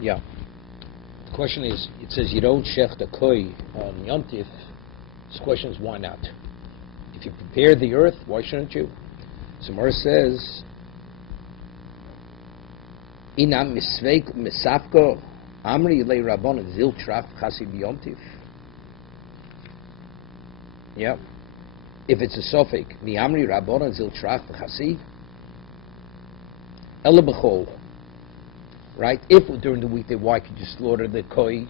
Yeah. The question is, it says you don't shech the koi on Yom Tif. The question is, why not? If you prepare the earth, why shouldn't you? Samar says, Inam misveik misafko amri le rabban zil traf chasi b'Yom Tif. Yeah. If it's a sofek, mi amri rabban zil traf chasi, ela b'chol. Right? If during the weekday, why could you slaughter the koi?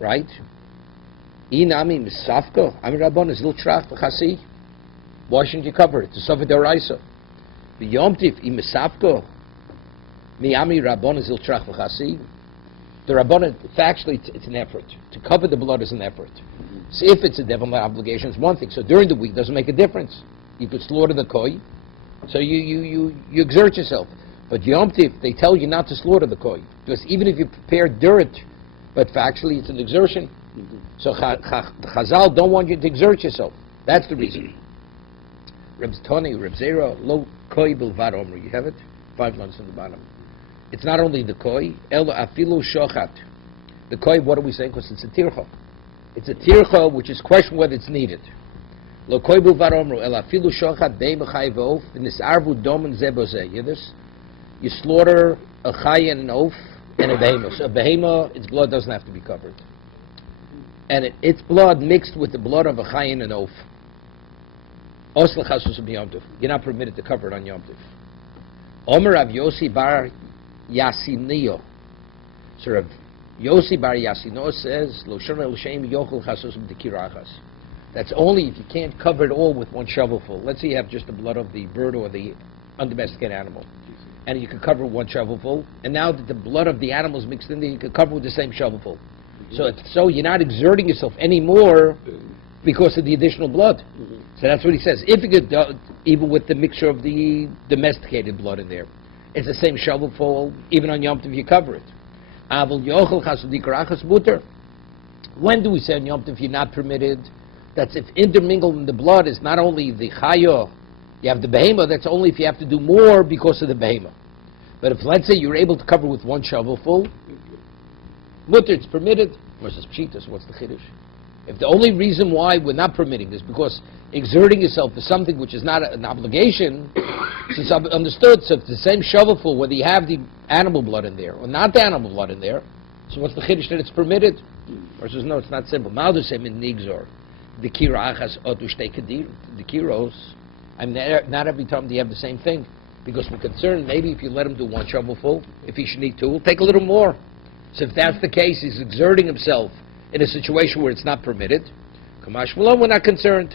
Right? Inami misafko amri rabban zil traf chasi. Why shouldn't you cover it? It's a sofek d'oraisa. B'Yom Tif im misafko. Miami Rabbon is iltrach v'chasi. The Rabbon, factually, it's an effort. To cover the blood is an effort. So if it's a devil obligation, it's one thing. So during the week, it doesn't make a difference. You could slaughter the koi, so you exert yourself. But Yom Tif, they tell you not to slaughter the koi, because even if you prepare dirt, but factually, it's an exertion. So the Chazal don't want you to exert yourself. That's the reason. Reb Toni, Reb Zera, lo koi bilvad omri. You have it? 5 months on the bottom. It's not only the koi, el afilu shochat. The koi, what are we saying? Because it's a tircha. It's a tircha which is question whether it's needed. Lo koi bilvad omru, el afilu shochat bei b'chay v'of, v'nisarvu domen ze bozeh. You hear this? You slaughter a chay and an oaf and a behemoth. So a behemoth, its blood doesn't have to be covered. And its blood mixed with the blood of a chay and an oaf. Os l'chasus b'Yom Tov. You're not permitted to cover it on Yom Tov. Omer Rav Yossi bar Yasinio. So Rav Yossi bar Yasinio says, Lo shona l'shem yochel chasos b'dekirachas. That's only if you can't cover it all with one shovelful. Let's say you have just the blood of the bird or the undomesticated animal, and you can cover one shovelful. And now that the blood of the animal is mixed in there, you can cover with the same shovelful. So you're not exerting yourself anymore because of the additional blood. So that's what he says. If you could, even with the mixture of the domesticated blood in there, it's the same shovelful. Even on Yom Tov, you cover it. When do we say on Yom Tov you're not permitted? That's if intermingled in the blood is not only the chayo, you have the behemoth. That's only if you have to do more because of the behemoth. But if, let's say, you're able to cover with one shovelful, mutter, it's permitted. Versus pshitas, what's the chiddush? If the only reason why we're not permitting this because exerting yourself is something which is not an obligation, since I've understood, so it's the same shovelful whether you have the animal blood in there or not the animal blood in there, so what's the chiddush that it's permitted? Versus no, it's not simple. Ma'adusem in nigzor, the kira achas otushtei kadir, the kiros. Not every time do you have the same thing, because we're concerned maybe if you let him do one shovelful, if he should need two, we'll take a little more. So if that's the case, he's exerting himself in a situation where it's not permitted. Kamash Malone, we're not concerned.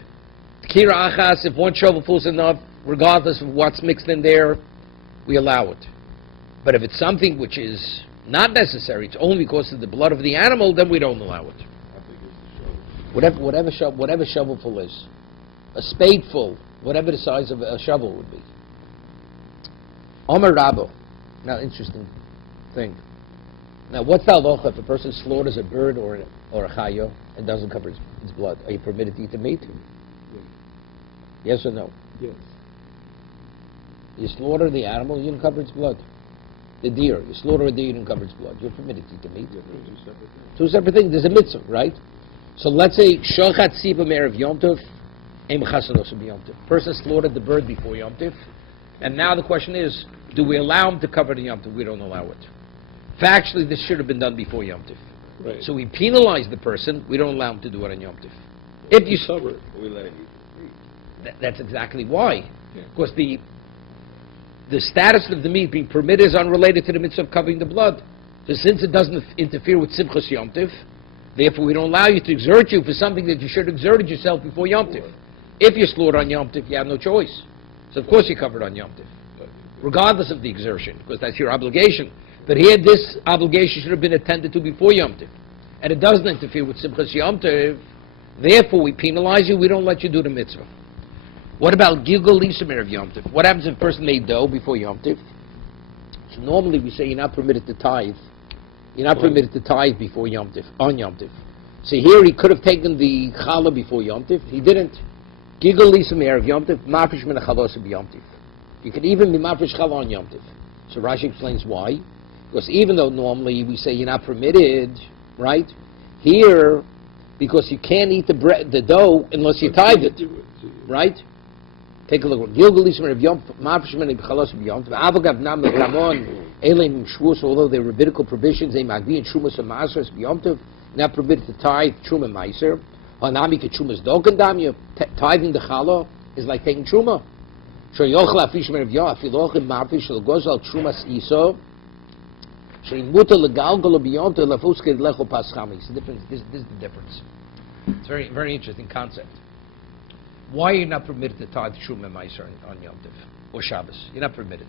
Kira achas, if one shovelful is enough, regardless of what's mixed in there, we allow it. But if it's something which is not necessary, it's only because of the blood of the animal, then we don't allow it. Whatever shovelful is, a spadeful, whatever the size of a shovel would be. Omer Rabo. Now, interesting thing. Now, what's the halacha if a person slaughters a bird or a chayo and doesn't cover its blood? Are you permitted to eat the meat? Yes or no? Yes. You slaughter the animal, you didn't cover its blood. The deer, you slaughter a deer, you didn't cover its blood. You're permitted to eat the meat. Two separate things. There's a mitzvah, right? So let's say shochat siba me'erev Yom Tov, em chasanos b'Yom Tov. Person slaughtered the bird before Yom Tov, and now the question is, do we allow him to cover the Yom Tov? We don't allow it. Factually, this should have been done before Yom Tov. Right. So we penalize the person. We don't allow him to do it on Yom Tov. If you cover it, we let him eat the meat. That's exactly why. Yeah. Because the status of the meat being permitted is unrelated to the mitzvah of covering the blood. So since it doesn't interfere with Simchas Yom Tov, therefore we don't allow you to exert you for something that you should have exerted yourself before Yom Tov. If you slaughter on Yom Tov, you have no choice. So of course you're covered on Yom Tov, regardless of the exertion, because that's your obligation. But here, this obligation should have been attended to before Yom Tov. And it doesn't interfere with Simchas Yom Tov. Therefore, we penalize you. We don't let you do the mitzvah. What about Gilgal Lisamer of Yom Tov? What happens if a person made dough before Yom Tov? So normally we say you're not permitted to tithe. You're not permitted to tithe before Yom Tov, on Yom Tov. So here he could have taken the challah before Yom Tov. He didn't. Gilgal Lisamer of Yom Tov, mafresh min chalos of Yom Tov. You can even be mafresh challah on Yom Tov. So Rashi explains why. Because even though normally we say you're not permitted, right? Here, because you can't eat the dough unless you tithe it, right? Take a look. Although they're rabbinical provisions, they not permitted to tithe truma meiser. Tithing the challah is like taking truma. See the difference. This is the difference. It's very, very interesting concept. Why are you not permitted to tithe truma meiser on Yom Tov or Shabbos? You're not permitted.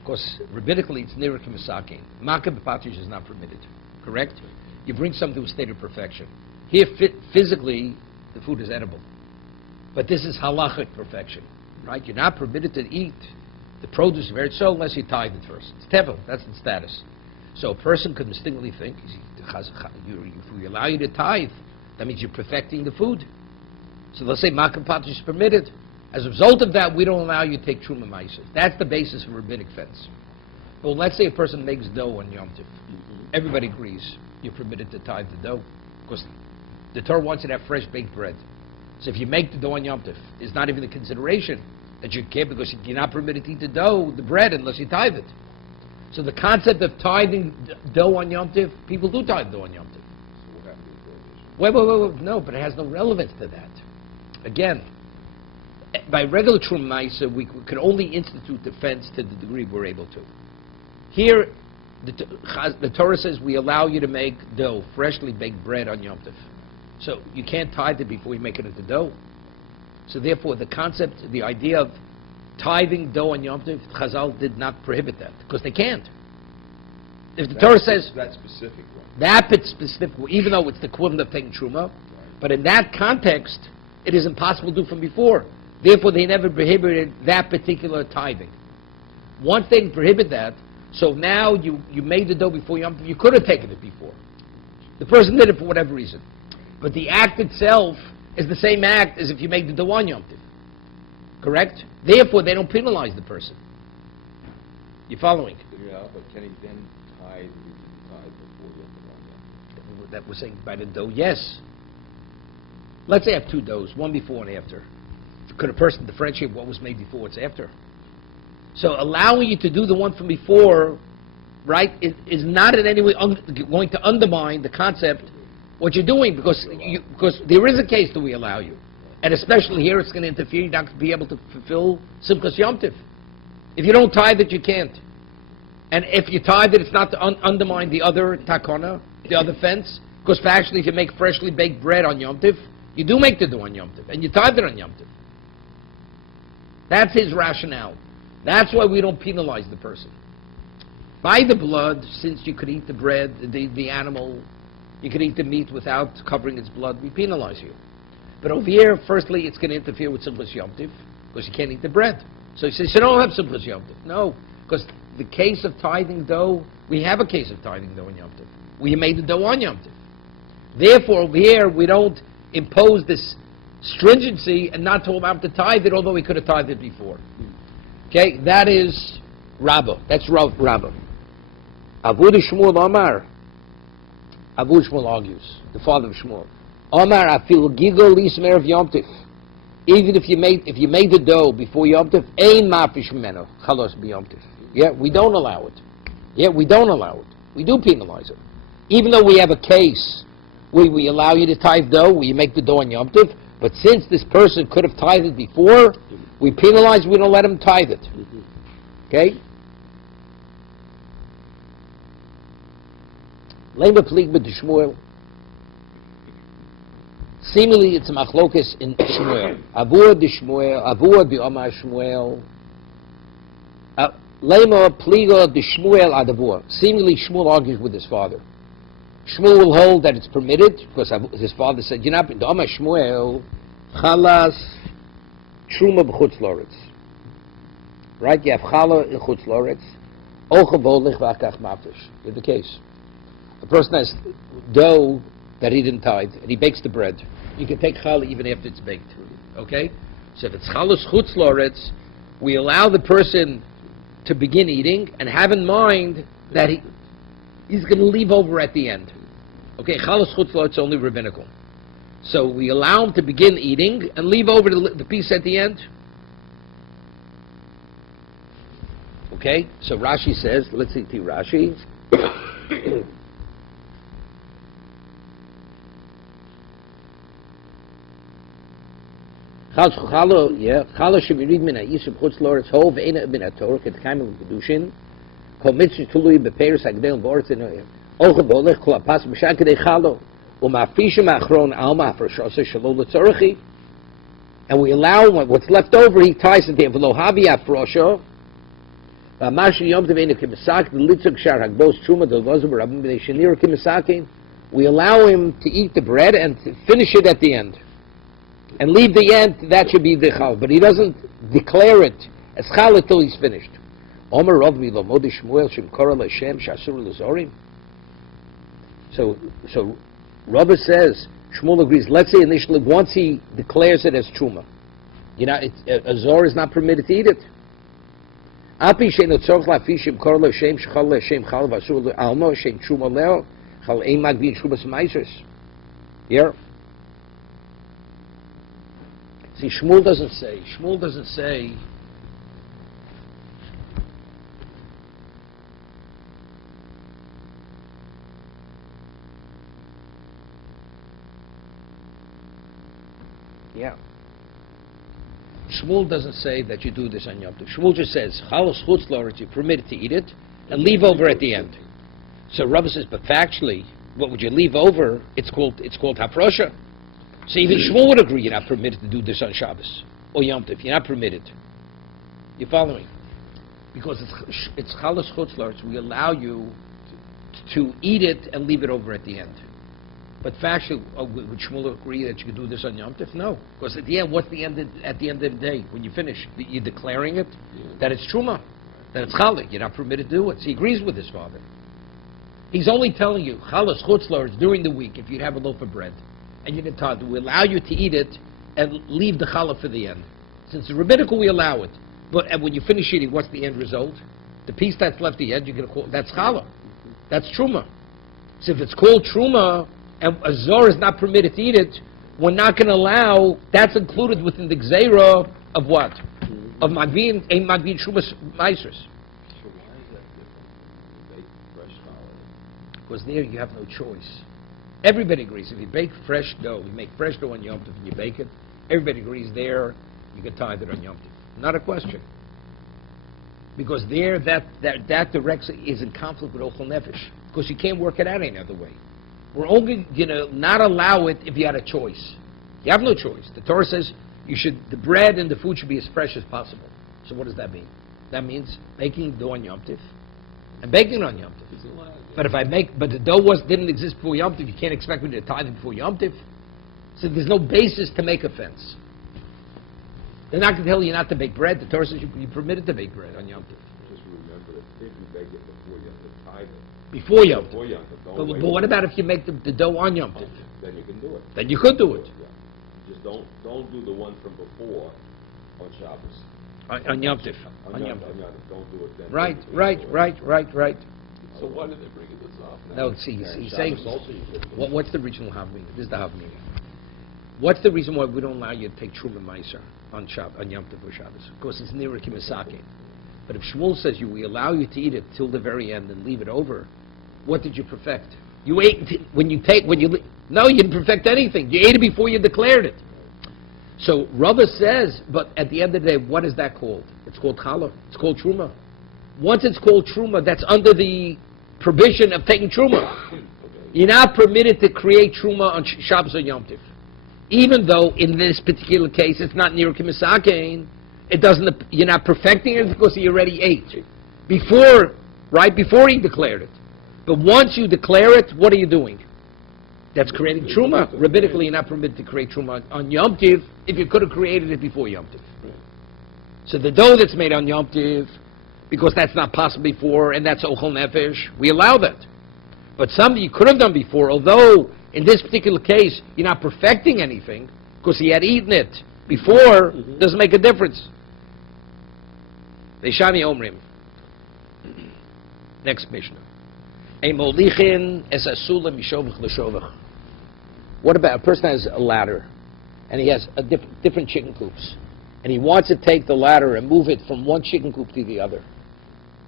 Because rabbinically it's niruk misakin. Makah b'patish is not permitted. Correct? You bring something to a state of perfection. Here, physically, the food is edible. But this is halachic perfection. Right? You're not permitted to eat the produce of Eretz Yisrael unless you tithe it first. It's tevel. That's the status. So a person could mistakenly think, if we allow you to tithe, that means you're perfecting the food. So let's say makah b'patish is permitted. As a result of that, we don't allow you to take truma meiser. That's the basis of rabbinic fence. Well, let's say a person makes dough on Yom Tov. Everybody agrees you're permitted to tithe the dough because the Torah wants you to have fresh baked bread. So if you make the dough on Yom Tov, it's not even a consideration that you can't because you're not permitted to eat the dough, the bread, unless you tithe it. So the concept of tithing dough on Yom Tov, people do tithe dough on Yom Tov. Wait, no, but it has no relevance to that. Again, by regular truma meiser, we could only institute defense to the degree we're able to. Here, the Torah says we allow you to make dough, freshly baked bread on Yom Tov. So you can't tithe it before you make it into dough. So therefore, the concept, the idea of tithing dough on Yom Tov, Chazal did not prohibit that because they can't. If the Torah says that specific one, that specific, even though it's the equivalent of taking truma, but in that context, it is impossible to do from before. Therefore, they never prohibited that particular tithing. Once they prohibit that, so now you made the dough before Yom Tov, you could have taken it before. The person did it for whatever reason. But the act itself is the same act as if you make the dough on Yom Tov. Correct? Therefore, they don't penalize the person. You following? Yeah, but can he then tithe before Yom Tov? That we're saying by the dough, yes. Let's say I have two doughs, one before and after. Could a person differentiate what was made before, what's after? So allowing you to do the one from before, right, is not in any way going to undermine the concept, what you're doing, because there is a case that we allow you. And especially here, it's going to interfere. You're not going to be able to fulfill Simchas Yom Tov. If you don't tithe it, you can't. And if you tithe it, it's not to undermine the other takana, the other fence, because actually if you make freshly baked bread on Yom Tov, you do make the dough on Yom Tov, and you tithe it on Yom Tov. That's his rationale. That's why we don't penalize the person. By the blood, since you could eat the bread, the animal, you could eat the meat without covering its blood, we penalize you. But over here, firstly, it's going to interfere with Simchas Yom Tov, because you can't eat the bread. So he says, you don't have Simchas Yom Tov. No, because the case of tithing dough, we have a case of tithing dough on Yom Tov. We made the dough on Yom Tov. Therefore, over here, we don't impose this stringency and not to allow him to tithe it, although he could have tithed it before. Okay, that is Rabbah. That's Rabbah. Abu Shmuel Omar. Abu Shmuel argues, the father of Shmuel. Omar afil gigol lismer of Yom Tov. Even if you made the dough before Yom Tov, ein mafish meno chalos b'Yom Tov. Yeah, we don't allow it. Yeah, we don't allow it. We do penalize it. Even though we have a case where we allow you to tithe dough, where you make the dough on Yom Tov, but since this person could have tithed it before, we penalize, we don't let him tithe it. Okay? Lema plig b'd Shmuel. Seemingly it's a machlokes in Shmuel. Avua de Shmuel, Avua de Omar Shmuel. Lema pliga de Shmuel adavua. Seemingly Shmuel argues with his father. Shmuel will hold that it's permitted, because his father said, you know, the Omar Shmuel, chalas truma b'chutz loretz. Right? You have chala in chutz loretz. Ocha volich v'akach mafish. In the case. A person has dough that he didn't tithe, and he bakes the bread. You can take challah even after it's baked. Okay? So if it's challah chutz loretz, we allow the person to begin eating and have in mind that he's going to leave over at the end. Okay, chalas chutzlo, it's only rabbinical. So we allow him to begin eating and leave over the piece at the end. Okay, so Rashi says, let's see Rashi. Chala shemirid min ha'yisub chutz loretz hov ve'ena min ha'torah ketchaim v'kedushin kol mitzvah tului bepeirus hagdel v'oretz enoyim ocha v'olech kol ha'pas b'shan kedei chalo u'ma'afishim ha'achron alma ha'farshasa shelo l'tzorochi, and we allow what's left over, he ties it there v'lo havi ha'farosha v'amash yom teveinu k'mesak v'litzog shar hagbos truma d'lvozim v'rabim b'nei shenir k'mesakin. We allow him to eat the bread and to finish it at the end. And leave the end, that should be the chal. But he doesn't declare it as chal until he's finished. Omer Rav Milo Modi Shmuel Shem Korah L'Shem Shasur L'Zorim. So Rabbi says, Shmuel agrees, let's say initially, once he declares it as truma, a zor is not permitted to eat it. Api Shein Otzorch La'afi Shem Korah L'Shem Shechal L'Shem Chal V'Asur L'Alma Shem Truma Leo Chal Ein Magvin Trumas Meisers. Yeah. See, Shmuel doesn't say, yeah. Shmuel doesn't say that you do this on Yom Tov. Shmuel just says, chalos chutz loretz, you're permitted to eat it, and leave over at the end. So Rabbi says, but factually, what would you leave over? It's called hafrosha. So even Shmuel would agree you're not permitted to do this on Shabbos or Yom Tov. You're not permitted. You follow me? Because it's chalas chutz loretz. We allow you to eat it and leave it over at the end. But factually, would Shmuel agree that you could do this on Yom Tov? No. Because at the end, what's the end at the end of the day? When you finish, you're declaring it that it's truma, that it's challah. You're not permitted to do it. So he agrees with his father. He's only telling you chalas chutz loretz during the week if you have a loaf of bread. And you didn't tell, we allow you to eat it and leave the challah for the end. Since it's rabbinical, we allow it. But when you finish eating, what's the end result? The piece that's left at the end, you're going to call that's challah. That's truma. So if it's called truma and a zor is not permitted to eat it, we're not going to allow. That's included within the gzeira of what? Of magvin, ein magvin trumas meisers. So why is that different? You bake fresh challah. Because there you have no choice. Everybody agrees. If you bake fresh dough, you make fresh dough on Yom Tov and you bake it, everybody agrees there you can tithe it on Yom Tov. Not a question. Because there, that directly is in conflict with Ochel Nefesh. Because you can't work it out any other way. We're only going to not allow it if you had a choice. You have no choice. The Torah says the bread and the food should be as fresh as possible. So what does that mean? That means baking dough on Yom Tov and baking it on Yom Tov. But but the dough didn't exist before Yom Tov, you can't expect me to tithe it before Yom Tov. So there's no basis to make a fence. They're not going to tell you not to bake bread. The Torah says you're permitted to bake bread on Yom Tov. Just remember that if you bake it before you have to tithe it. Before Yom Tov. Before Yom Tov. But what about if you make the dough on Yom Tov? Then you can do it. Then you could do it. Yeah. Just don't do the one from before on Shabbos. On Yom Tov. On Yom Tov. Don't do it then. Right. So why did they bring this up No, now? he's saying, what's the original Havmina? This is the Havmina. What's the reason why we don't allow you to take Truma Meiser on Yom Tov or Shabbos? Because it's nearer Kimisake. But if Shmuel says we allow you to eat it till the very end and leave it over, what did you perfect? You ate, no, you didn't perfect anything. You ate it before you declared it. So Rava says, but at the end of the day, what is that called? It's called Challah. It's called Truma. Once it's called Truma, that's under the provision of taking Truma. You're not permitted to create Truma on Shabbos or Yom Tov. Even though in this particular case it's not near Kimisakein, it doesn't. You're not perfecting it because he already ate before he declared it. But once you declare it, what are you doing? That's creating Truma. Rabbinically, you're not permitted to create Truma on Yom Tov if you could have created it before Yom Tov. So the dough that's made on Yom Tov, because that's not possible before, and that's Ochel Nefesh, we allow that. But something you could have done before, although in this particular case you're not perfecting anything, because he had eaten it before, doesn't make a difference. Now Next Mishnah. A molichin es asula mishovach l'shovach. What about a person has a ladder, and he has a different chicken coops, and he wants to take the ladder and move it from one chicken coop to the other,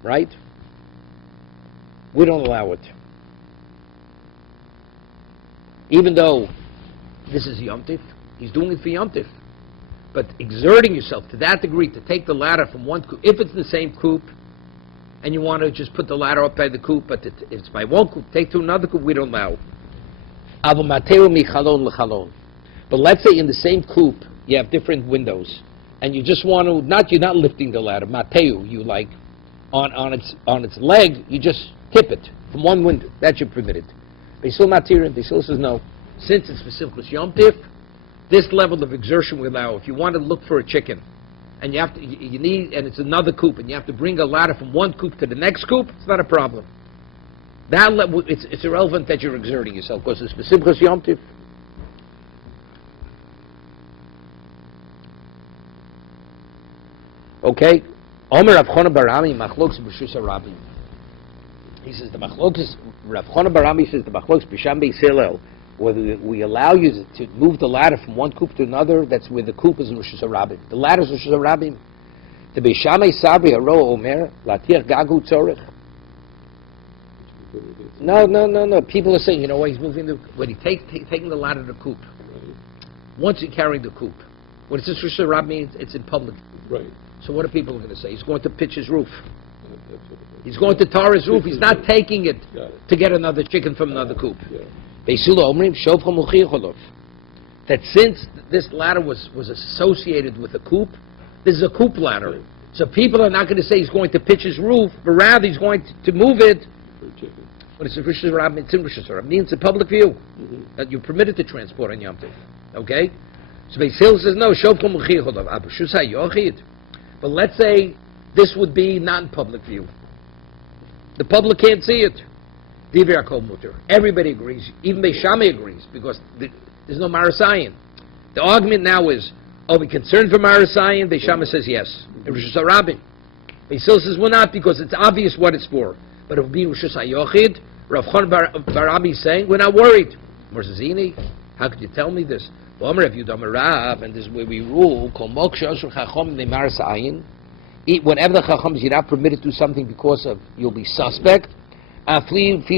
right? We don't allow it. Even though this is Yom Tif, he's doing it for Yom Tif. But exerting yourself to that degree to take the ladder from one coop, if it's the same coop, and you want to just put the ladder up by the coop, but if it's by one coop, take to another coop, we don't allow. But let's say in the same coop, you have different windows, and you just want to, you're not lifting the ladder, mateu, you like, on its leg, you just tip it from one window, that you're permitted. Beisil Matirin, Beisil says no. Since it's specifically Yom Tif, this level of exertion we allow. If you want to look for a chicken, and you need, and it's another coop, and you have to bring a ladder from one coop to the next coop, it's not a problem. That level, it's irrelevant that you're exerting yourself, because it's specifically Yom Tif. Okay? Omer Rav Chona Barami Machlokes B'Shus HaRabim. He says the Machlokes, Rav Chona Barami says the Machlokes B'Sham Beis Hillel, whether we allow you to move the ladder from one coop to another, that's where the coop is in Rosh Hashanah. The ladder is Rosh Hashanah. The Beishamei Sabri Haro Omer Latiach Gagu Tzorich. No. People are saying, you know why he's moving when he taking the ladder to the coop. Right. Once he carrying the coop, when it says Rosh Hashanah, it's in public. Right. So what are people going to say? He's going to pitch his roof. He's going to tar his roof. He's not taking it to get another chicken from another coop. That since this ladder was associated with a coop, this is a coop ladder. So people are not going to say he's going to pitch his roof, but rather he's going to move it. But it's a Rosh Hashanah, it's in Rosh Hashanah. It means a public view that you're permitted to transport on Yom Tov. Okay? So Beis Hillel says no. But let's say this would be not in public view. The public can't see it. Everybody agrees. Even Beis Shammai agrees, because there's no Marasayan. The argument now is, are we concerned for Marasayan? Beis Shammai says yes. Rosh Hashanah. Beis Hillel says we're not, because it's obvious what it's for. But it would be Rosh Hashanah. Rav Chon Barami is saying we're not worried. Morzazini, how could you tell me this? And this is where we rule. Whenever the Chachams, you're not permitted to do something because of you'll be suspect. Even if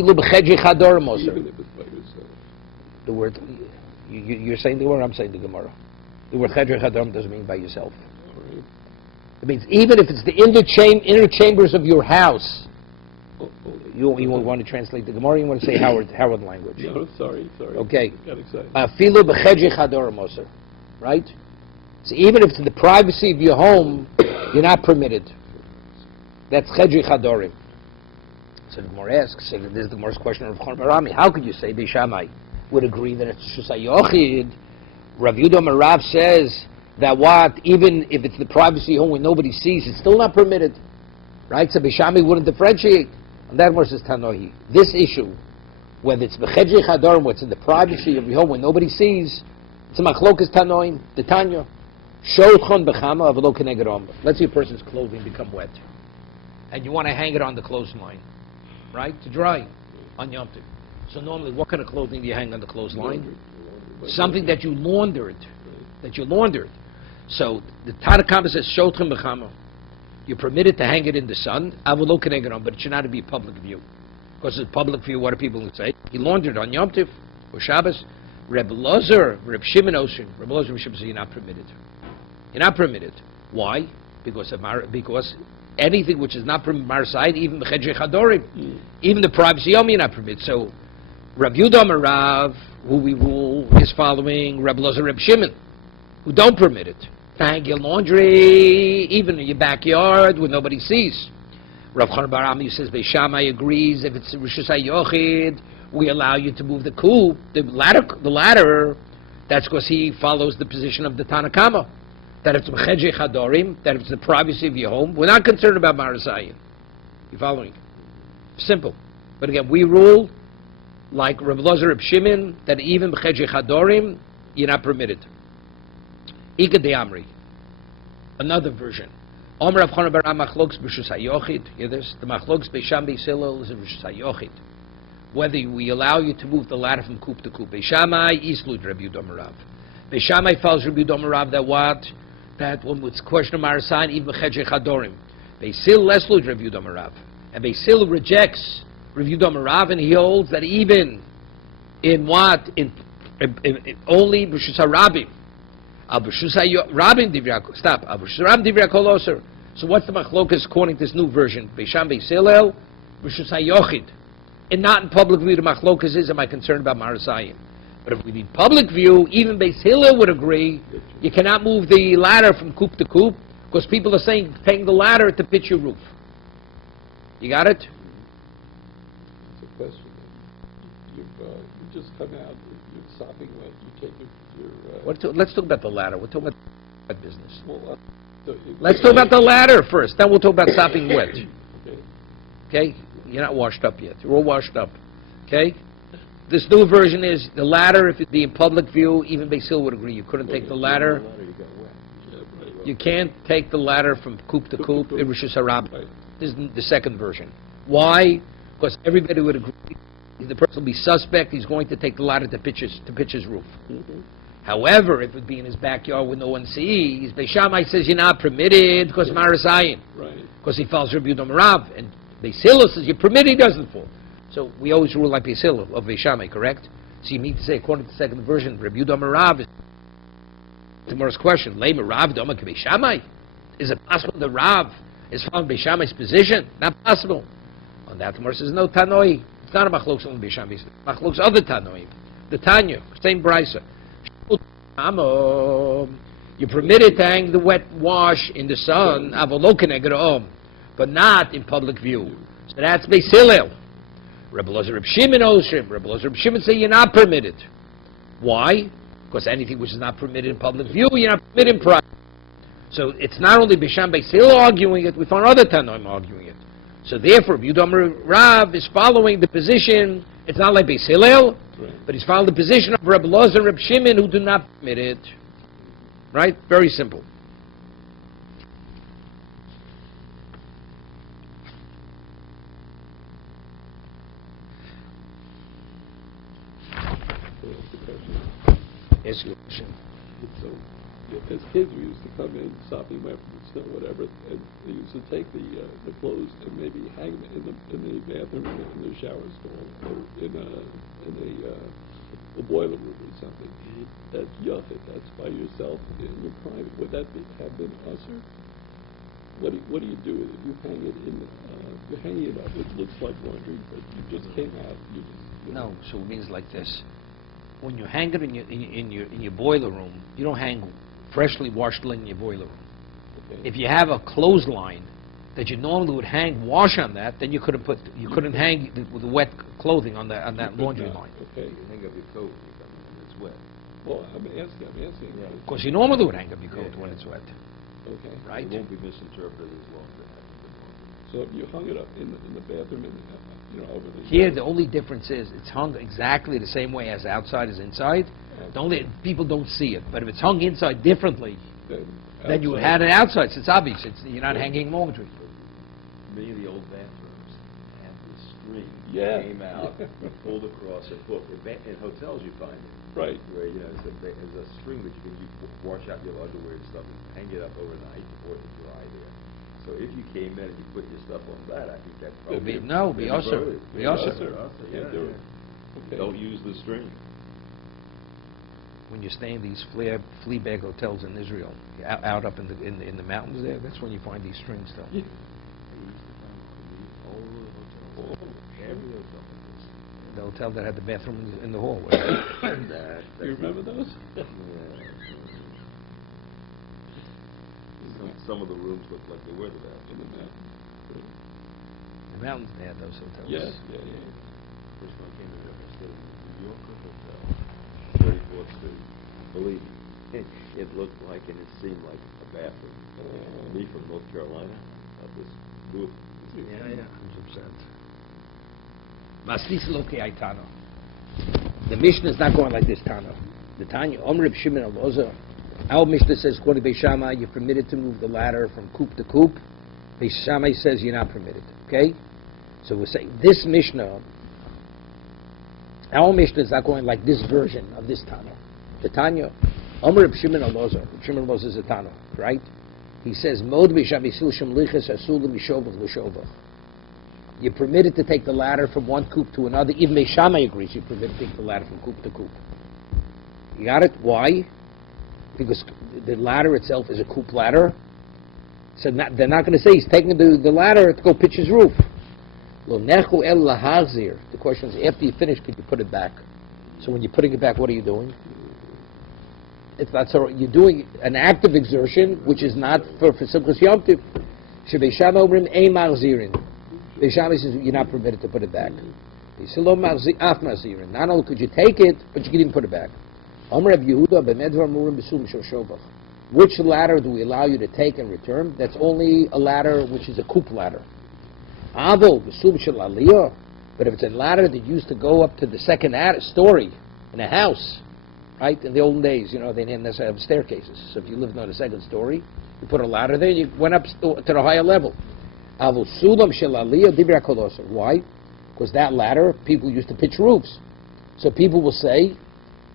it's by yourself. The word, you're saying the word, I'm saying the Gemara. The word Chedrei Chadarim doesn't mean by yourself. Right. It means even if it's the inner chambers of your house. You want to translate the Gemara? You want to say Howard language? No, sorry. Okay. Got excited. Right? So even if it's in the privacy of your home, you're not permitted. That's Chedrei Chadorim. So the Gemara asks, this is the Gemara's question of Chon Barami. How could you say Beis Shammai would agree that it's Shus HaYochid? Rav Yudah Marav says that even if it's the privacy of home where nobody sees, it's still not permitted. Right? So Beis Shammai wouldn't differentiate. And that verse is Tanohi. This issue, whether it's B'chedrei Chadorim, what's in the privacy of your home where nobody sees, it's a Machlokas Tanoim, the Tanya. Shotchon B'chama Avlo Keneged Omer. Let's say a person's clothing become wet, and you want to hang it on the clothesline, right, to dry on Yom Tov. So normally, what kind of clothing do you hang on the clothesline? Something that you laundered, So the Tanakh says Shotchon B'chama. You're permitted to hang it in the sun, but it should not be a public view. Because it's public view, what do people say? He laundered on Yom Tov or Shabbos. Reb Lozer, Reb Shimon Ocean, Reb Lozer, Reb Shimon say you're not permitted. You're not permitted. Why? Because anything which is not permitted, Marasayid, even B'chedrei Chadorim, even the privacy Yom, you're not permitted. So Rav Yudah Marav, who we rule, is following Reb Lozer, Reb Shimon, who don't permit it. To hang your laundry, even in your backyard, where nobody sees. Rav Chon Barami says Beis Shammai agrees. If it's Rosh Hashanah, we allow you to move the coop, the ladder. That's because he follows the position of the Tanakama. That if it's B'chedrei Chadorim, that if it's the privacy of your home, we're not concerned about Marasayin. You following? Simple. But again, we rule like Rav Lozer, Reb Shimon, that even B'chedrei Chadorim, you're not permitted. Ika de Amri, another version. Omer Rav Chana bar Machlokes b'Rishus HaYochid. Hear this? The Machlokes Beisham Beis Hillel is in Rishus HaYochid. Whether we allow you to move the ladder from coop to coop. Beishamai Islud Rabbi Yehuda Marav. Beishamai follows Rabbi Yehuda Marav that what? That one with question of Marasayin even Chedrei Chadorim. Beis Hillel Leslud Rabbi Yehuda Marav. And Beis Hillel rejects Rabbi Yehuda Marav, and he holds that even in what? In only B'Rishus HaRabim. B'Rishus HaRabim Divrei stop. B'Rishus HaRabim Divrei Kol Oser. So what's the machlokas according to this new version? Beisham Beis Hillel, B'Rishus HaYochid. And not in public view, the machlokas is, am I concerned about Marasayim? But if we need public view, even Beis Hillel would agree, you cannot move the ladder from coop to coop, because people are saying, taking the ladder to pitch your roof. You got it? It's a question. You just come out, you're sopping wet, you take your... Let's talk about the ladder. We'll talk about that business. Well, Let's talk about the ladder first, then we'll talk about sopping wet. Okay. Okay? You're not washed up yet. You're all washed up. Okay? This new version is the ladder, if it be in public view, even Beis Hillel would agree. You couldn't take the ladder. You can't take the ladder from coop to coop in Rishus HaRabim. This is the second version. Why? Because everybody would agree. The person will be suspect. He's going to take the ladder to pitch his roof. Mm-hmm. However, if it be in his backyard where no one sees, Beis Shammai says you're not permitted because Marasayin. Right. Because he follows Rabbi Yehuda Marav. And Beis Hillel says you're permitted, he doesn't fall. So we always rule like Beis Hillel of Beis Shammai, correct? So you need to say, according to the second version, Rabbi Yehuda Marav is tomorrow's question. Lei Marav Doma Beis Shammai? Is it possible that Rav is following Beis Shammai's position? Not possible. On that, tomorrow says no Tanoi. It's not a machlokes on Beis Shammai. Machlokes other Tanoim. The Tanya, same brisa. You're permitted to hang the wet wash in the sun, but not in public view. So that's Beis Hillel. Rebbe Lozer Reb Shimon Oshrim. Rebbe Lozer Reb Shimon say you're not permitted. Why? Because anything which is not permitted in public view, you're not permitted in private. So it's not only Bisham Beis Hillel arguing it, we found other Tanoim arguing it. So therefore, Yudam Rav is following the position, it's not like Beis Hillel, but he's following the position of Rebbe Lozer and Reb Shimon who do not permit it. Right? Very simple. Ask your question. So, as kids, we used to come in, sopping wet from the snow, whatever, and they used to take the clothes and maybe hang them in the bathroom, in the shower stall, or in a boiler room or something. That's yucca. That's by yourself in the private. Would that have been usher? What do you do with it? You hang it in. You hang it up. It looks like laundry, but you just came out. No, so it means like this. When you hang it in your boiler room, you don't hang freshly washed linen in your boiler room. Okay. If you have a clothesline that you normally would hang wash on that, then you couldn't hang the wet clothing on that laundry line. Okay. You hang up your coat when it's wet. Well, I'm asking. Yeah. Of course, you normally would hang up your coat when it's wet, Okay. right? It won't be misinterpreted as well. So if you hung it up in the bathroom, over the Here, the only difference is it's hung exactly the same way as outside is inside. The only people don't see it, but if it's hung inside differently, then you had it outside. So it's obvious. You're not hanging laundry. Many of the old bathrooms have this string Yeah. that came out, pulled across a hook. In hotels, you find it. Right. Where, there's a string that you can wash out your underwear and stuff and hang it up overnight before it dry there. So if you came in and you put your stuff on that, I think that probably... Be also. Yeah. Okay. Don't use the string. When you stay in these flea bag hotels in Israel, out up in the mountains there, that's when you find these strings though. Yeah. All over the hotels. Every hotel has this. The hotel that had the bathroom in the hallway. You remember those? Yeah. Some of the rooms look like they were the bathroom. In the mountains. The mountains, they had those hotels. Yeah. First one I came to work, I stayed in the New Yorker Hotel, 34th Street. Believe me, it looked like and it seemed like a bathroom. Me from North Carolina, this booth. Yeah, 100%. Mastis loke aitano. The Mishnah is not going like this, Tano. The Tanya, Omer Reb Shimon Elazar, Our Mishnah says, according to Beis Shammai, you're permitted to move the ladder from coop to coop. Beis Shammai says you're not permitted. Okay? So we're saying this Mishnah, our Mishnah is not going like this version of this Tana. The Tanya, Omer Reb Shimon Elazar. Reb Shimon Elazar is a Tana, right? He says, Mod b'shavisil shem lichas asul mishovach l'shovach. You're permitted to take the ladder from one coop to another. Even Beis Shammai agrees you're permitted to take the ladder from coop to coop. You got it? Why? Because the ladder itself is a coop ladder. So they're not going to say he's taking the ladder to go pitch his roof. Lo nechu el lahazir. The question is, after you finish, could you put it back? So when you're putting it back, what are you doing? It's not so. You're doing an active exertion, which is not for Simchas Yom Tov. Shebei Shammai omrim ein marzirin. Beis Shammai says you're not permitted to put it back. He said lo af marzirin. Not only could you take it, but you can even put it back. Omer Reb Yehuda b'medvar murim b'sum shoshovach. Which ladder do we allow you to take and return? That's only a ladder which is a coop ladder. Avol b'sum shel aliyah. But if it's a ladder that used to go up to the second story in a house, right? In the olden days, they didn't necessarily have staircases. So if you lived on the second story, you put a ladder there, you went up to the higher level. Why? Because that ladder, people used to pitch roofs. So people will say,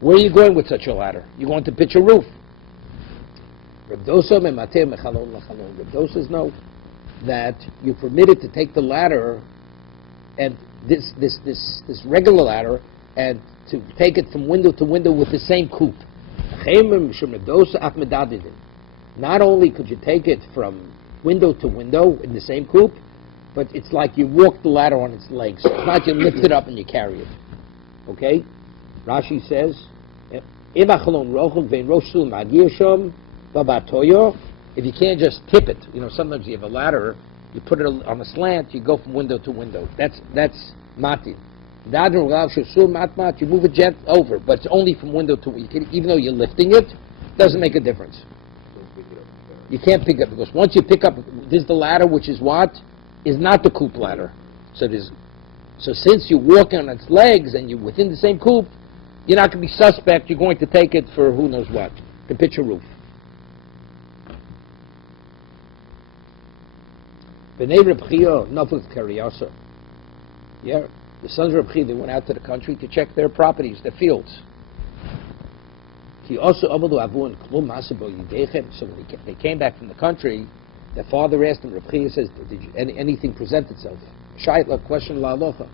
where are you going with such a ladder? You're going to pitch a roof. Reb Dosa know that you're permitted to take the ladder and this regular ladder and to take it from window to window with the same coop. Not only could you take it from window to window in the same coop, but it's like you walk the ladder on its legs. It's not you lift it up and you carry it. Okay? Rashi says, if you can't just tip it, sometimes you have a ladder, you put it on a slant, you go from window to window. That's matin. You move it over, but it's only from window to window. Even though you're lifting it, doesn't make a difference. You can't pick up, because once you pick up, this is the ladder, which is what? Is not the coop ladder. So since you're walking on its legs and you're within the same coop, you're not going to be suspect. You're going to take it for who knows what, to pitch a roof. B'nei Reb Chia nafut kariyasa. Yeah, the sons of Reb Chia, they went out to the country to check their properties, their fields. So when they came back from the country, their father asked them, Reb Chia says, did anything present itself? Shaitla, question la aloha.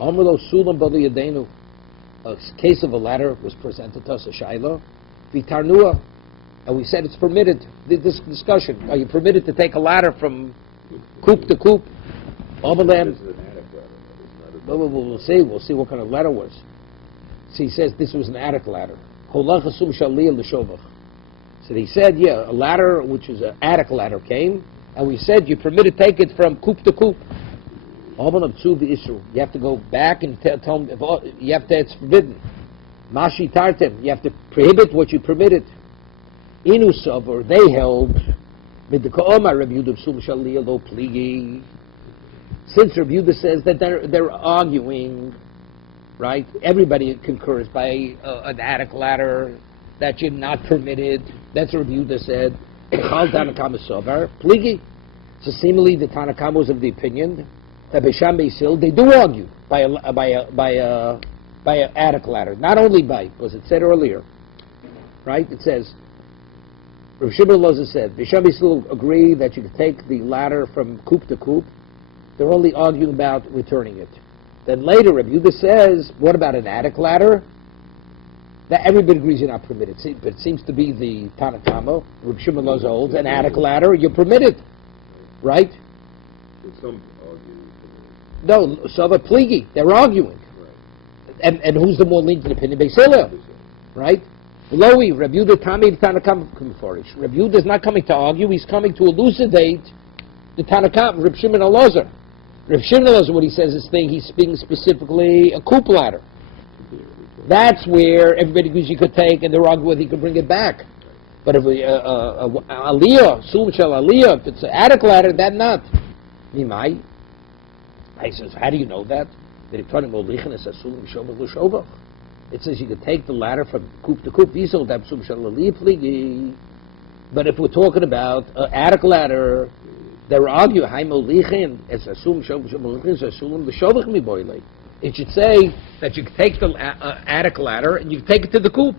Amrlo sulam bali yadenu. A case of a ladder was presented to us, a shaila. Vitarnua, and we said it's permitted. This discussion: are you permitted to take a ladder from coop to coop? We'll see. We'll see what kind of ladder it was. So he says this was an attic ladder. So he said, yeah, a ladder which is an attic ladder came, and we said you're permitted to take it from coop to coop. You have to go back and tell them, it's forbidden. Mashi tartem, you have to prohibit what you permitted. Inusav, or they held, since Reb Yehuda says that they're arguing, right? Everybody concurs by an attic ladder that you're not permitted. That's what Reb Yehuda said. So seemingly the Tanakama was of the opinion that Beisham Beisil, they do argue by an attic ladder. Not only by, because it said earlier, right? It says, Rav Shimon Loza said, Beisham Beisil agree that you can take the ladder from coop to coop. They're only arguing about returning it. Then later, Reb Yehuda says, what about an attic ladder? That everybody agrees you're not permitted. But it seems to be the Tanakama, Reb Shimon Loza holds, an attic ladder, you're permitted. Right? Some argue. No, so the pligi, they're arguing. Right. And who's the more lenient opinion? Beis Hillel, right? Loi, Reb Yehuda Tami, the Tanakama Kumforish. Reb Yehuda is not coming to argue, he's coming to elucidate the Tanakama, Reb Shimon Elazar. Reb Shimon Elazar, what he says is he's speaking specifically a coop ladder. That's where everybody agrees you could take, and they're arguing whether he could bring it back. But if aliyah, sum shel aliyah, if it's an attic ladder, that not. Mimai. I says, how do you know that? It says you can take the ladder from coop to coop. But if we're talking about an attic ladder, they're arguing, it should say that you can take the attic ladder and you can take it to the coop.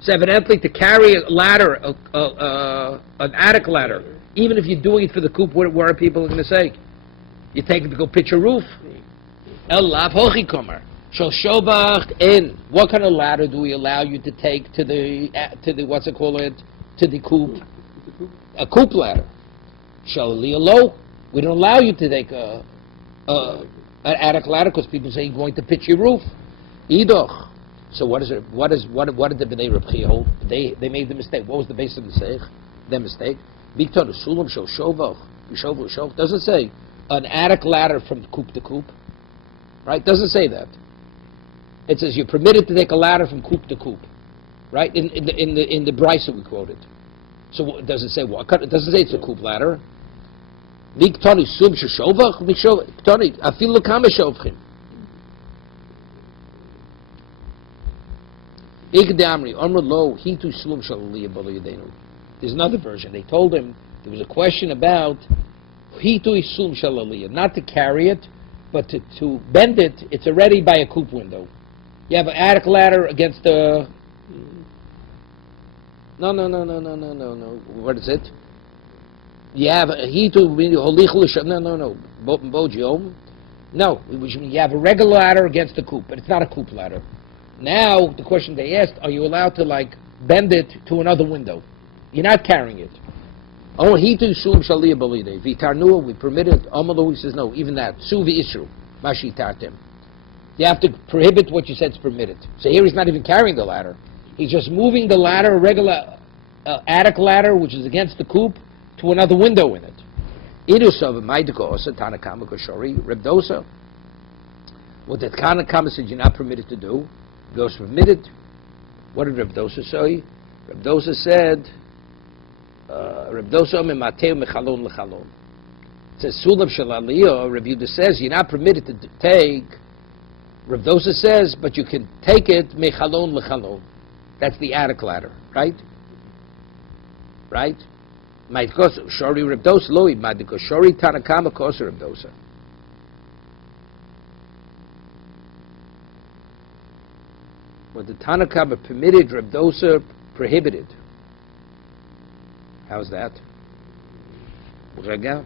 So evidently to carry a ladder, an attic ladder, even if you're doing it for the coop, what are people going to say? You take it to go pitch a roof. What kind of ladder do we allow you to take to the what's it called it, to the coop? A coop ladder. We don't allow you to take an attic ladder because people say you're going to pitch your roof. Idoch. So what is it? What did the Bnei Reb Chia hold? They made the mistake. What was the base of the mistake? Their mistake. Doesn't say an attic ladder from coop to coop. Right? Doesn't say that. It says you're permitted to take a ladder from coop to coop. Right? In the Brisa we quoted. So does it say what? It doesn't say it's a coop ladder. There's another version. They told him there was a question about not to carry it, but to bend it. It's already by a coop window. You have an attic ladder against the. No. What is it? You have No, you have a regular ladder against the coop, but it's not a coop ladder. Now, the question they asked, are you allowed to, bend it to another window? You're not carrying it. Oh, we permitted. Amalu, he says, no, even that. Suvi isru, mashi tartem. You have to prohibit what you said is permitted. So here he's not even carrying the ladder. He's just moving the ladder, a regular attic ladder, which is against the coop, to another window in it. What the Tanakama said you're not permitted to do, goes permitted. What did Reb Dosa say? Reb Dosa said, Reb Dosa memateu mechalon lechalon. It says, Sulav shalaliyah, Reb Yehuda says, you're not permitted to take, Reb Dosa says, but you can take it mechalon lechalon. That's the attic ladder, right? Right? Might cost shori Reb Dosa loi, might because shori Tanakama cost Reb Dosa. What the Tanakama permitted, Reb Dosa prohibited. How's that? Rega.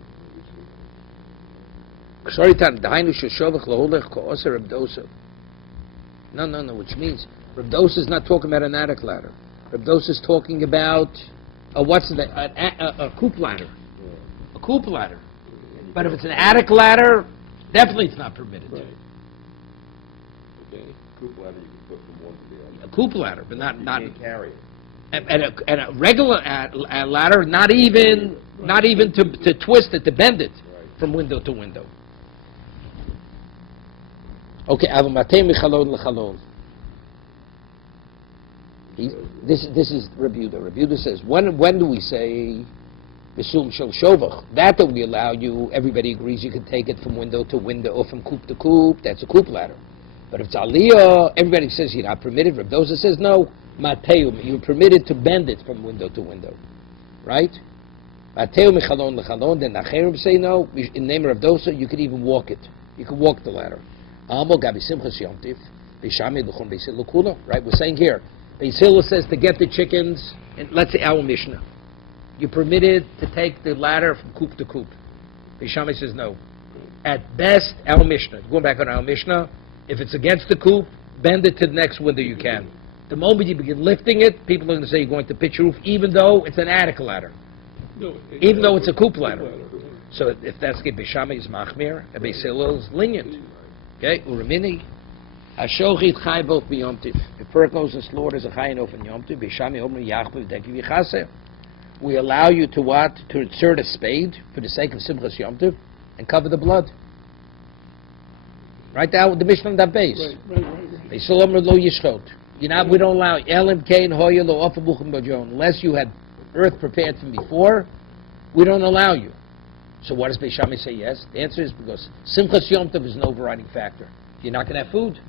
No, which means Reb Dosa is not talking about an attic ladder. Reb Dosa is talking about a coop ladder. A coop ladder. But if it's an attic ladder, definitely it's not permitted. Right. Okay. Coop ladder you can put from one to the other. A coop ladder, but not You can't carry it. and a regular ladder, not even to twist it, to bend it from window to window. Okay, Avamatei Michalon Lechalon. This is Reb Yehuda. Reb Yehuda says, when do we say Besum Shel Shovach? That we allow you, everybody agrees you can take it from window to window or from coop to coop, that's a coop ladder. But if it's Aliyah, everybody says you're not permitted. Reb Dosa says no, Mateum, you're permitted to bend it from window to window. Right? Mateu Michalon Lechalon, then Acherim say no, in the name of Reb Dosa, you could even walk it. You could walk the ladder. Right, we're saying here, Beis Hillel says to get the chickens, and let's say our Mishnah, you're permitted to take the ladder from coop to coop. Beis Shammai says no. At best, our Mishnah, going back on our Mishnah, if it's against the coop, bend it to the next window you can. The moment you begin lifting it, people are going to say you're going to pitch your roof, even though it's an attic ladder. No, Even though it's a coop ladder. So if that's the Beis Shammai is machmir, and Beis Hillel is lenient. Okay, Uramini, Hashochit Chai both B'Yom Tiv. If a person goes and slaughters a Chayin off in Yom Tiv, Beis Shammai Omer Yachbav Dekiv Yichaseh. We allow you to what? To insert a spade for the sake of Simchas Yom Tiv and cover the blood. Right down the Mishnah on that base. Right. Beis Hillel Omer Lo Yishchot. We don't allow Elim Kain Hoya Lo Ofa Buchim Bajon unless you had earth prepared from before. We don't allow you. So what does Beis Shammai say yes? The answer is because Simchas Yom Tov is an overriding factor. You're not going to have food.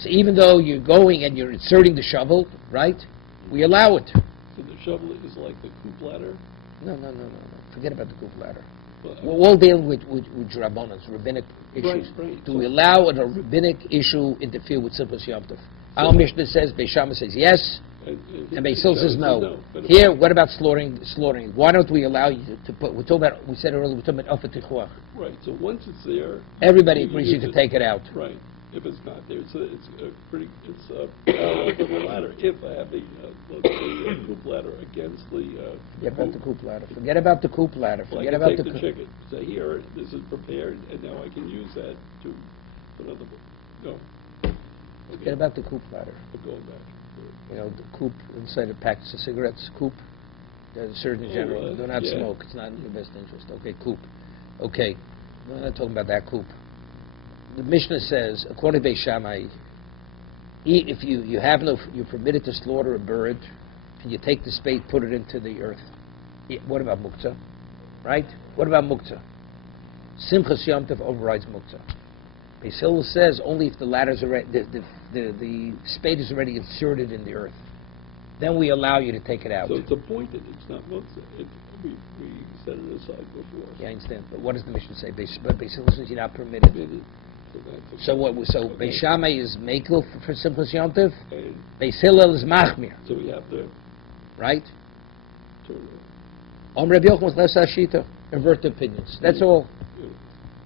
So even though you're going and you're inserting the shovel, right? We allow it. So the shovel is like the coop ladder? No. Forget about the coup ladder. Well, We're all dealing with Rabbanans, rabbinic issues. Right. Do we allow a rabbinic issue interfere with Simchas Yom Tov? Our Mishnah says, Beis Shammai says yes, and Beis Hillel says no. Here, what about slaughtering? Why don't we allow you to put? We said earlier, we're talking about Ofer Tichuach. Right. So once it's there, Everybody agrees you can take it out. Right. If it's not there, it's parallel to the ladder. If I have a coop ladder against the Forget about the coup ladder. Forget about the coup ladder. Well, Forget I about can the take the chicken. Say here, this is prepared, and now I can use that to put on the. No. Forget about the coup ladder. But going back. You know, the coop inside a package of cigarettes, coop. The Surgeon General do not smoke. It's not in your best interest. Okay, coop. Okay, we're not talking about that coop. The Mishnah says, according to Beis Shammai, if you're permitted to slaughter a bird, and you take the spade, put it into the earth. What about muktzah? Right? What about muktzah? Simchas Yom Tov overrides muktzah. Beis Hillel says only if the ladder's already, the spade is already inserted in the earth. Then we allow you to take it out. So it's appointed. It's not muktzah. We set it aside before. Yeah, I understand. But what does the Mishnah say? Beis Hillel says you're not permitted. So what? So Beis Shammai is mekel for Simchas Yom Tov. Beis Hillel is machmir. So we have to. Right? Turn Rabbi Yochanan less ashita. Invert the opinions. That's all.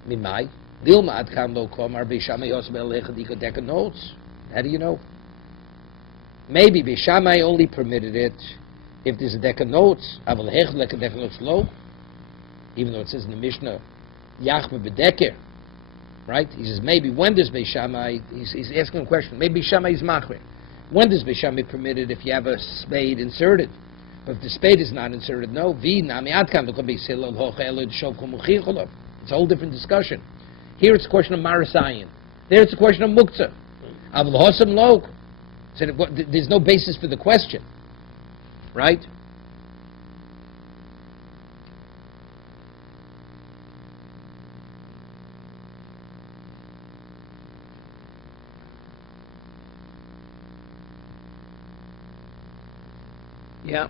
Mimai. Dilma ad kam lo komar Beis Shammai yosem elecha dika deka notes. How do you know? Maybe Beis Shammai only permitted it if there's a deka notes. Aval hech leka deka notes lo. Even though it says in the Mishnah, Yachme bedeker. Right? He says maybe when does Beis Shammai? He's asking a question. Maybe Beis Shammai is machmir. When does Beis Shammai permit it if you have a spade inserted? But if the spade is not inserted, no. It's a whole different discussion. Here it's a question of marasayin. There it's a question of muktzah. So there's no basis for the question, right? Yeah.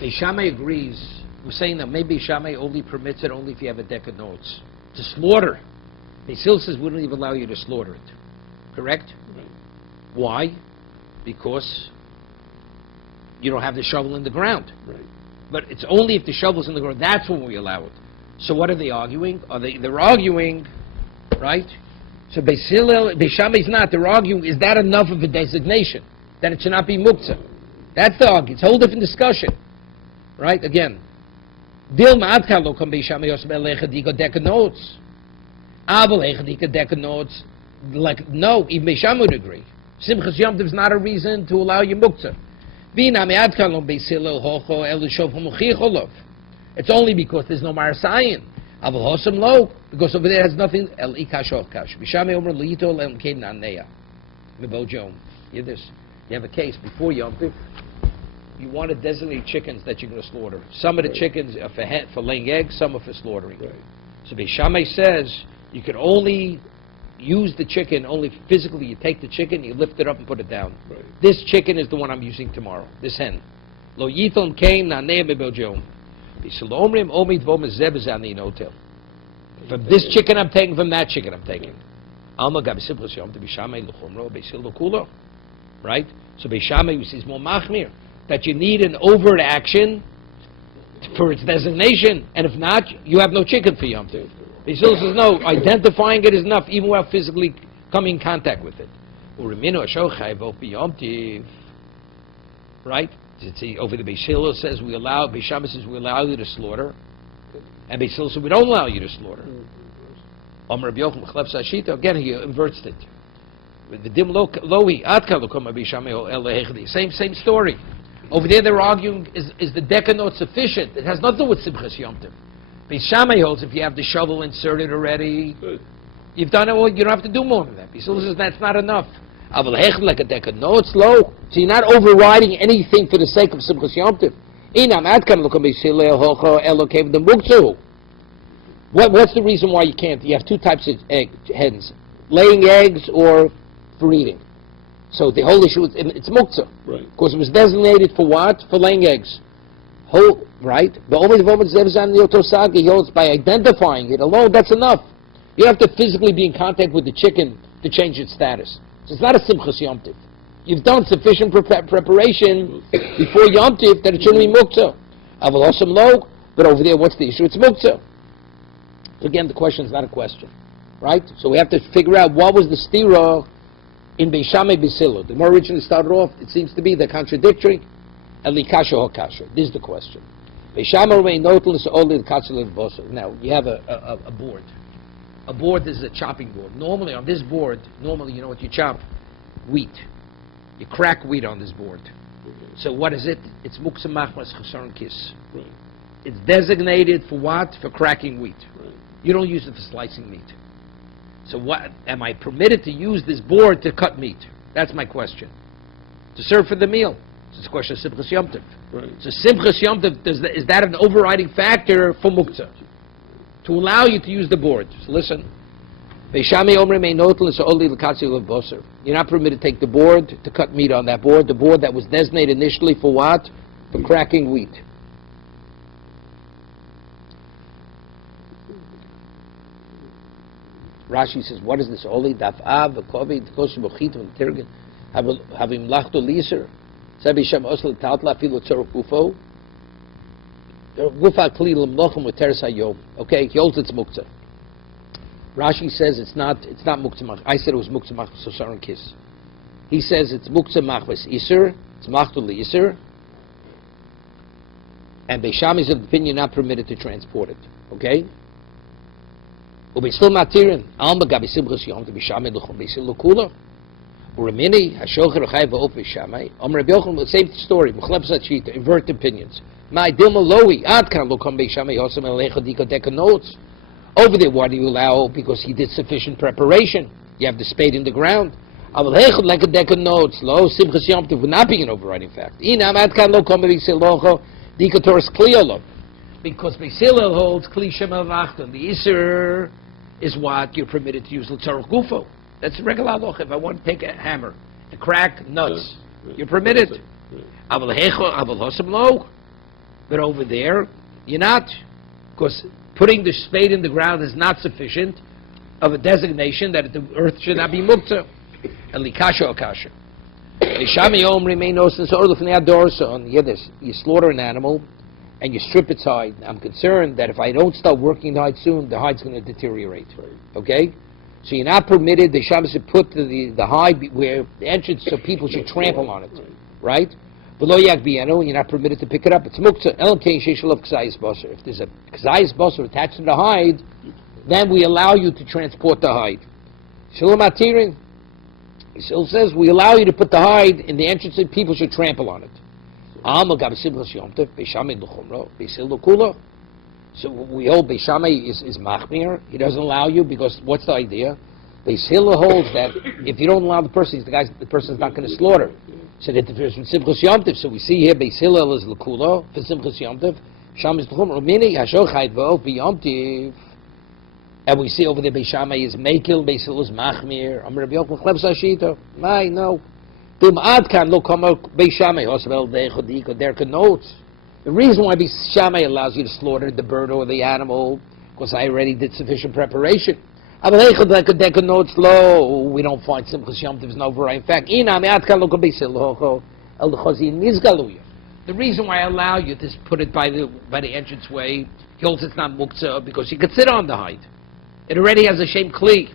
Beis Shammai agrees. We're saying that maybe Shammai only permits it only if you have a deck of notes. To slaughter. Beis Hillel says we don't even allow you to slaughter it. Correct? Right. Why? Because you don't have the shovel in the ground. Right. But it's only if the shovel's in the ground. That's when we allow it. So what are they arguing? They're arguing, right? So Beis Shammai's not. They're arguing, is that enough of a designation? That it should not be muktzah. That's the argument. It's a whole different discussion. Right? Again. Dilma adkan lo kam Beis Shammai yosem elecha dika deka notes. Aval elecha dika deka notes. Like, no, even Beis Shammai would agree. Simchas Yom Tov is not a reason to allow you muktzah. It's only because there's no marasayin. Because over there has nothing. You have a case before Yom Tov. You want to designate chickens that you're going to slaughter. Some of the chickens are for laying eggs, some are for slaughtering. Right. So Beis Shammai says you can only use the chicken, only physically you take the chicken, you lift it up and put it down. Right. This chicken is the one I'm using tomorrow, this hen. Lo yiton kain na nea bebeljom. Bishalomrim omid vomezebezani notel. From this chicken I'm taking, from that chicken I'm taking. Alma gab simchas yom to Beis Shammai l'chumro, Beis Hillel l'kulo. Right? So Beis Shammai says more machmir, that you need an overt action for its designation, and if not, you have no chicken for Yom Tov. Beis Hillel says no, identifying it is enough, even without physically coming in contact with it. Right? See, over the Beis Hillel says Beis Shammai says we allow you to slaughter, and Beis Hillel says we don't allow you to slaughter. Again, he inverts it. Same story. Over there they're arguing, is the deca not sufficient? It has nothing to do with Simchas Yom Tov. Beis Shammai holds if you have the shovel inserted already, Good. you've done it, well, you don't have to do more than that. Beis Hillel says that's not enough. No, it's low. So you're not overriding anything for the sake of Simchas Yom Tov. What's the reason why you can't? You have two types of hens. laying eggs or for eating. So the whole issue is it's muktzah. Right. Because it was designated for what? For laying eggs. Right? He holds by identifying it alone, that's enough. You don't have to physically be in contact with the chicken to change its status. So it's not a simchas Yom Tiv. You've done sufficient preparation before Yom Tiv that it shouldn't be muktzah. Aval osam lo, but over there, what's the issue? It's muktzah. So again, the question is not a question. Right? So we have to figure out what was the stira in Beis Shammai Beis Hillel. The more originally started off, it seems to be the contradictory. Now, you have a board. A board is a chopping board. Normally, on this board, you know what you chop? Wheat. You crack wheat on this board. So what is it? It's muktzah machmas chasarn kis. Right. It's designated for what? For cracking wheat. Right. You don't use it for slicing meat. So what? Am I permitted to use this board to cut meat? That's my question. To serve for the meal. It's a question of Simchas Yom Tov. Right. So Simchas Yom Tov, is that an overriding factor for Muktzah? To allow you to use the board. So listen. You're not permitted to take the board to cut meat on that board. The board that was designated initially for what? For cracking wheat. Rashi says, what is this? Oli daf av v'kovi d'kosh mochit v'tirgin havim lachto liser. Sabi shem osel tatla filo tzoruk gufo. Gufa kli l'mlochem with teres hayom. Okay, he holds it's muktzah. Rashi says it's not muktzah mach. I said it was muktzah mach sosaron kiss. He says it's muktzah mach with iser. It's machto liser. And Beis Shammai is of the opinion not permitted to transport it. Okay. Ubeistil matirin alma gabi simchas yom to Beis Shammai luchom beisil lukula. Uramini hashocher chayv v'op Beis Shammai. Rabbi Yochanan, same story. Mechlep zachita, invert opinions. My dilma loi ad kan luchom Beis Shammai hosam elecha dika deka notes. Over there, why do you allow? Because he did sufficient preparation. You have the spade in the ground. Aval hechad leka deka notes. Lo simchas yom to would not be an overriding fact. Inam ad kan luchom beisil locho dika toras kliolo. Because Beis Hillel holds kli shemel vachton. The iser is what you're permitted to use l'tzarech gufo. That's regular halacha. If I want to take a hammer and crack nuts, you're permitted. Aval hecho, aval hosam lo. But over there, you're not. Because putting the spade in the ground is not sufficient of a designation that the earth should not be muktzah. And likasha akasha. Beishami yom remain osens or lefnei ador. So on the other, you slaughter an animal and you strip its hide. I'm concerned that if I don't start working the hide soon, the hide's going to deteriorate. Okay? So you're not permitted, the Shabbos to put the hide where the entrance so people should trample on it. Right? Below yak biano, you're not permitted to pick it up. It's muktzah. El kein sheshalav k'zayis basar. If there's a k'zayis basar attached to the hide, then we allow you to transport the hide. Shalom atirin. He still says we allow you to put the hide in the entrance so people should trample on it. So we hold Beis Shammai is machmir. He doesn't allow you because what's the idea? Beis Hillel holds that if you don't allow the person, the person's not going to slaughter. So that interferes with Simchas Yom Tov. So we see here Beis Hillel is l'kulo for Simchas Yom Tov. Shammai is l'chum. Romini hashoch hayvo v'Yom Tov. And we see over there Beis Shammai is mekil. Beis Hillel is machmir. Am Rabbi Yochanan chleb sashita. No. The reason why Beis Shammai allows you to slaughter the bird or the animal, because I already did sufficient preparation. We don't find Simchas Yom Tov is no overriding fact. The reason why I allow you to put it by the entranceway, he holds it's not muktzah because you could sit on the hide. It already has a shem kli.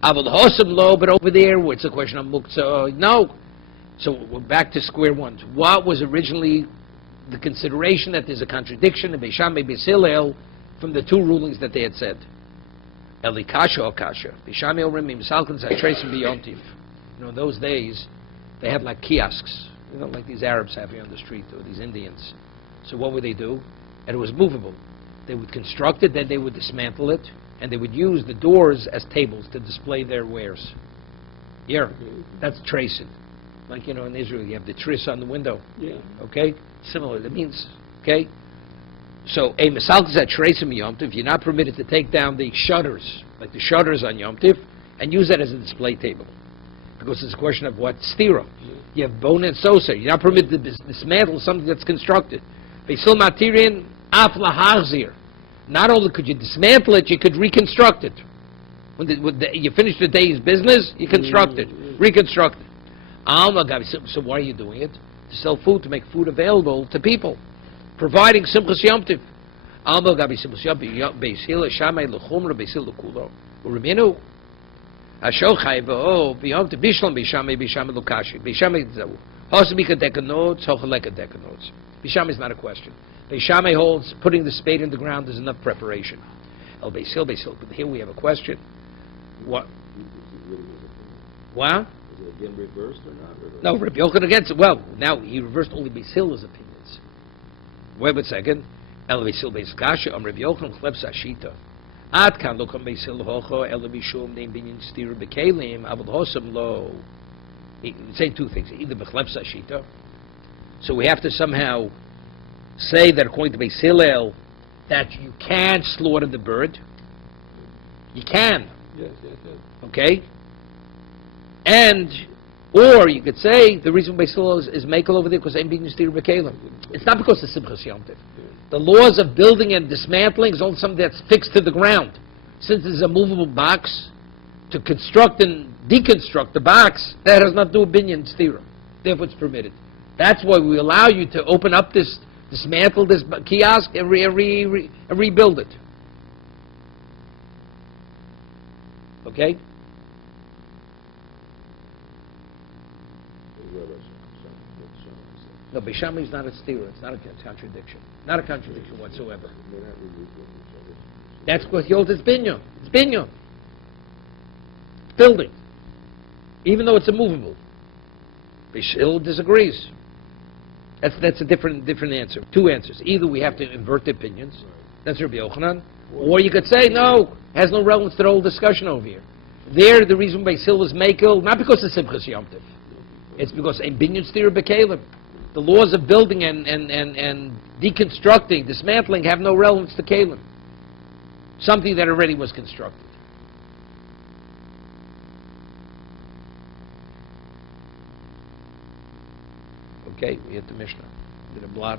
But over there, it's a question of muktzah. No. So we're back to square one. What was originally the consideration that there's a contradiction in Beis Shammai Beis Hillel from the two rulings that they had said? Elikasha or kasha. Beis Shammai Omrim Misalkin Achrei Biyontiv. In those days, they had like kiosks, like these Arabs have here on the street or these Indians. So what would they do? And it was movable. They would construct it, then they would dismantle it, and they would use the doors as tables to display their wares. Yeah, that's tracing. Like, in Israel, you have the tris on the window. Yeah. Okay? Similar. That means, okay? So, a misalkes at Shreisim Yom Tov, you're not permitted to take down the shutters, like the shutters on Yom Tov. and use that as a display table. Because it's a question of what? Stira. You have bone and sosa. You're not permitted to dismantle something that's constructed. Beisil Matirin Af Lahazir. Not only could you dismantle it, you could reconstruct it. When you finish the day's business, you construct it, reconstruct it. So why are you doing it? To sell food, to make food available to people. Providing Simchas Yom Tov. Alma Gabi Simchas Yom Tov, Beisil Shamay L'chumra, Beisil L'kulo. Uriminu. Ashochay V'o, B'yom Tov, Bishlam B'shamay, B'shamay L'kashi. B'shamay Zawu. Hosabika Dekanotes, Hochaleka Dekanotes. B'shamay is not a question. B'shamay holds putting the spade in the ground is enough preparation. El Beisil, Beisil. But here we have a question. What? What? Is it again reversed or not? No, Rabbi Yochanan against it. Well, now he reversed only Beisil's opinions. Wait a second. El Beisil Beis Kasha, Rabbi Yochanan Chleb Sashita. Ad kan lo kam Beisil hocho el mishum neim binyan stira bekelim avol hosam lo. Say two things. Either Bechleb Sashita. So we have to somehow say that according to Beis Hillel that you can slaughter the bird. You can. Yes. Okay? And, or you could say, the reason Beis Hillel is Mekel over there because Ein Binyan Stira B'Kelim. It's not because of Simchas Yom Tov. The laws of building and dismantling is only something that's fixed to the ground. Since it's a movable box, to construct and deconstruct the box, that has nothing to do with Binyan Stira. Therefore it's permitted. That's why we allow you to open up this, dismantle this kiosk and rebuild it. Okay? No, Beishamai is not a stira. It's not a contradiction. Not a contradiction whatsoever. That's because he holds it's binyan. It's binyan. Building. Even though it's immovable. Beishamai disagrees. That's a different answer. Two answers. Either we have to invert the opinions. That's Rabbi Yochanan. Or you could say, no, has no relevance to the whole discussion over here. There, the reason Beis Hillel is Mekel, not because of Simchas Yom Tov. It's because Ein Binyan Stira B'Kelim. The laws of building and deconstructing, dismantling, have no relevance to Kelim. Something that already was constructed. Okay, we hit the Mishnah. Did a blot.